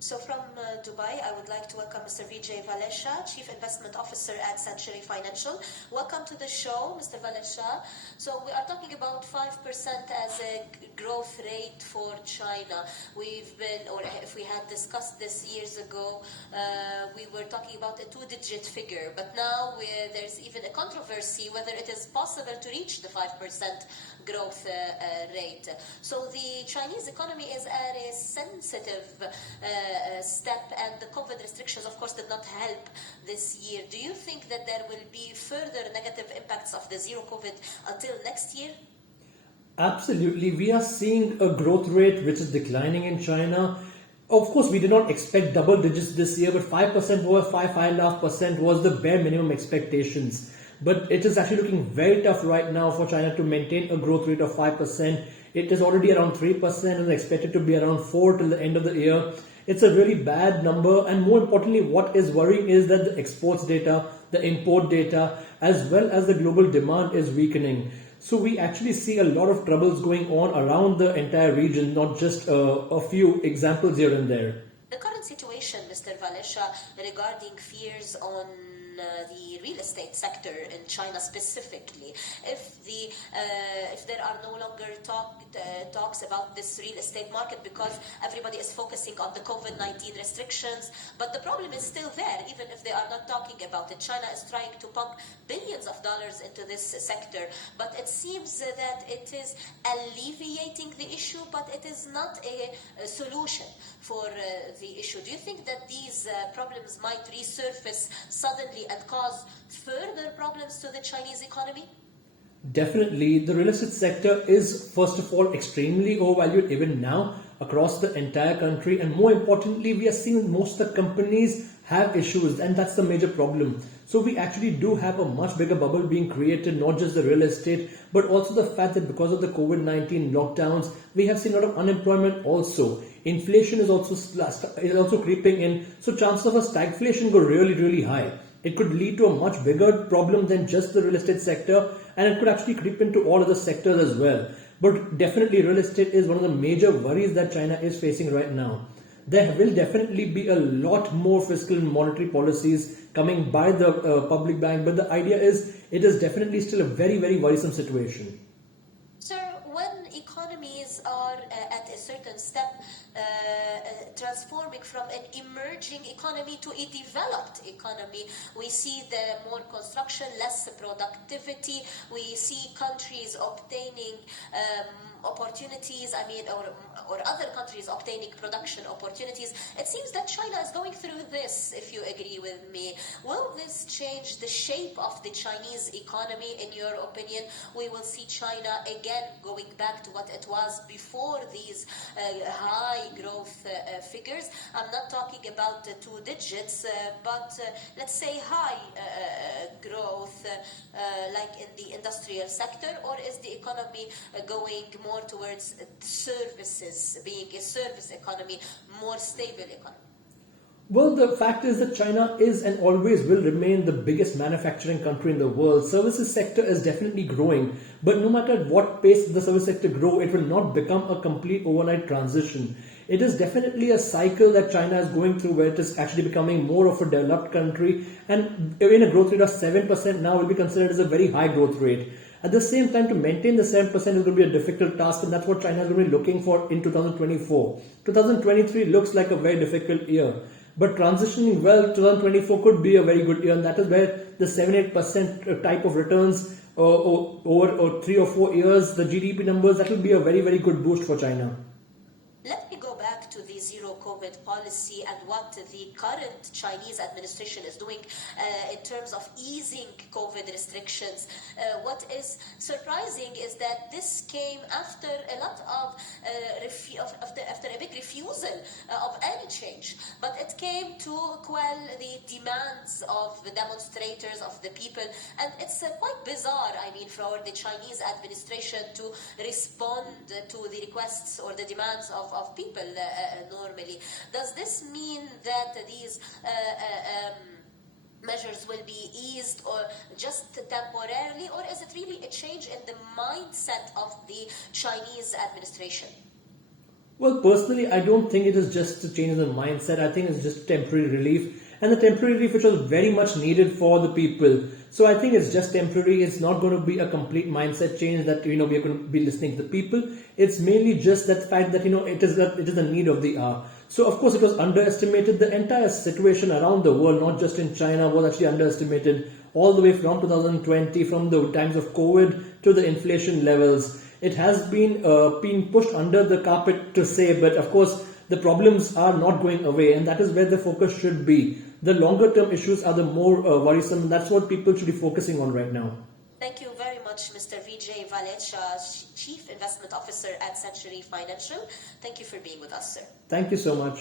So from Dubai, I would like to welcome Mr. Vijay Valecha, Chief Investment Officer at Century Financial. Welcome to the show, Mr. Valecha. So we are talking about 5% as a growth rate for China. We've been, or if we had discussed this years ago, we were talking about a two-digit figure. But now there's even a controversy whether it is possible to reach the 5% growth rate. So the Chinese economy is at a sensitive step, and the COVID restrictions, of course, did not help this year. Do you think that there will be further negative impacts of the zero COVID until next year? Absolutely. We are seeing a growth rate which is declining in China. Of course, we did not expect double digits this year, but 5% was 5.5% was the bare minimum expectations. But it is actually looking very tough right now for China to maintain a growth rate of 5%. It is already around 3% and expected to be around 4% till the end of the year. It's a really bad number, and more importantly, what is worrying is that the exports data, the import data, as well as the global demand is weakening. So we actually see a lot of troubles going on around the entire region, not just a few examples here and there. The current situation, Mr. Valecha, regarding fears on the real estate sector in China specifically, if there are no longer talks about this real estate market because everybody is focusing on the COVID-19 restrictions, but the problem is still there even if they are not talking about it. China is trying to pump billions of dollars into this sector, but it seems that it is alleviating the issue, but it is not a solution for the issue. Do you think that these problems might resurface suddenly and cause further problems to the Chinese economy? Definitely, the real estate sector is first of all extremely overvalued even now across the entire country, and more importantly, we are seeing most of the companies have issues, and that's the major problem. So we actually do have a much bigger bubble being created, not just the real estate, but also the fact that because of the COVID-19 lockdowns, we have seen a lot of unemployment also. Inflation is also creeping in, so chances of a stagflation go really, really high. It could lead to a much bigger problem than just the real estate sector, and it could actually creep into all other sectors as well. But definitely real estate is one of the major worries that China is facing right now. There will definitely be a lot more fiscal and monetary policies coming by the public bank, but the idea is it is definitely still a very, very worrisome situation. Sir, when economies are at a certain step, transforming from an emerging economy to a developed economy, we see the more construction, less productivity. We see countries obtaining opportunities, or other countries obtaining production opportunities. It seems that China is going through this, if you agree with me. Will this change the shape of the Chinese economy, in your opinion? We will see China again going back to what it was before these high growth figures. I'm not talking about two digits, but let's say high growth, like in the industrial sector, or is the economy going more towards services, being a service economy, more stable economy? Well, the fact is that China is and always will remain the biggest manufacturing country in the world. Services sector is definitely growing, but no matter at what pace the service sector grow, it will not become a complete overnight transition. It is definitely a cycle that China is going through, where it is actually becoming more of a developed country, and in a growth rate of 7% now will be considered as a very high growth rate. At the same time, to maintain the 7% is going to be a difficult task, and that's what China is going to be looking for in 2024. 2023 looks like a very difficult year. But transitioning well, 2024 could be a very good year, and that is where the 7-8% type of returns over 3 or 4 years, the GDP numbers, that will be a very, very good boost for China. Let me go back to the zero COVID policy and what the current Chinese administration is doing in terms of easing COVID restrictions. What is surprising is that this came after a lot of after a big refusal of any change, but it came to quell the demands of the demonstrators, of the people, and it's quite bizarre, for the Chinese administration to respond to the requests or the demands of people normally. Does this mean that these measures will be eased or just temporarily, or is it really a change in the mindset of the Chinese administration? Well, personally, I don't think it is just a change in the mindset. I think it's just temporary relief, and the temporary relief which was very much needed for the people. So I think it's just temporary. It's not going to be a complete mindset change that we are going to be listening to the people. It's mainly just that fact that it is the need of the hour. So of course it was underestimated. The entire situation around the world, not just in China, was actually underestimated all the way from 2020, from the times of COVID to the inflation levels. It has been pushed under the carpet to say, but of course the problems are not going away, and that is where the focus should be. The longer term issues are the more worrisome, and that's what people should be focusing on right now. Thank you very much, Mr. Vijay Valecha, Chief Investment Officer at Century Financial. Thank you for being with us, sir. Thank you so much.